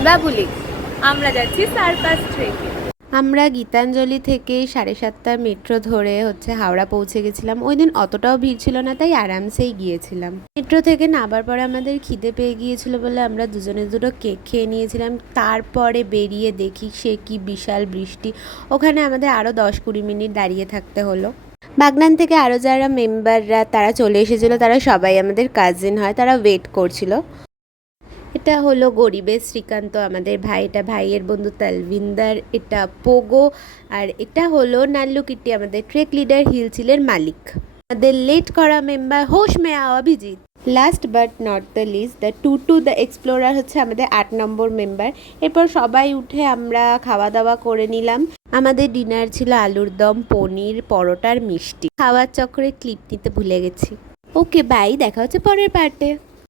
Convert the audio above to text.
আমি বাবুলি। আমরা যাচ্ছি সার্কাস ট্রেকে। আমরা গীতাঞ্জলি থেকে 7:30 মেট্রো ধরে হাওড়া পৌঁছে গেছিলাম। ওই দিন অতটাও ভিড় ছিল না, তাই আরামসেই গিয়েছিলাম। মেট্রো থেকে নামার পরে আমাদের খিদে পেয়ে গিয়েছিল বলে আমরা দুজনে দুটো কেক খেয়ে নিয়েছিলাম। তারপরে বেরিয়ে দেখি সে কি বিশাল বৃষ্টি। ওখানে আমাদের আরও 10-20 মিনিট দাঁড়িয়ে থাকতে হলো। বাগনান থেকে আরও যারা মেম্বাররা তারা চলে এসেছিলো, তারা সবাই আমাদের কাজিন হয়, তারা ওয়েট করছিল। এটা হলো গরিবের শ্রীকান্ত, আমাদের ভাই, এটা ভাইয়ের বন্ধু তালভিন্দার, এটা পোগো, আর এটা হলো নাল্লু কিট্টি, আমাদের ট্রেক লিডার হিলচিলের মালিক। আমাদের লেট করা মেম্বার হোশ মে আও Abhijit. Last but not the least, the Tutu the explorer আমাদের 8 নম্বর মেম্বার। এরপর সবাই উঠে আমরা খাওয়া দাওয়া করে নিলাম। আমাদের ডিনার ছিল আলুর দম, পনির, পরোটার মিষ্টি। খাওয়ার চক্করে ক্লিপ নিতে ভুলে গেছি। ওকে বাই, দেখা হচ্ছে পরের পার্টে।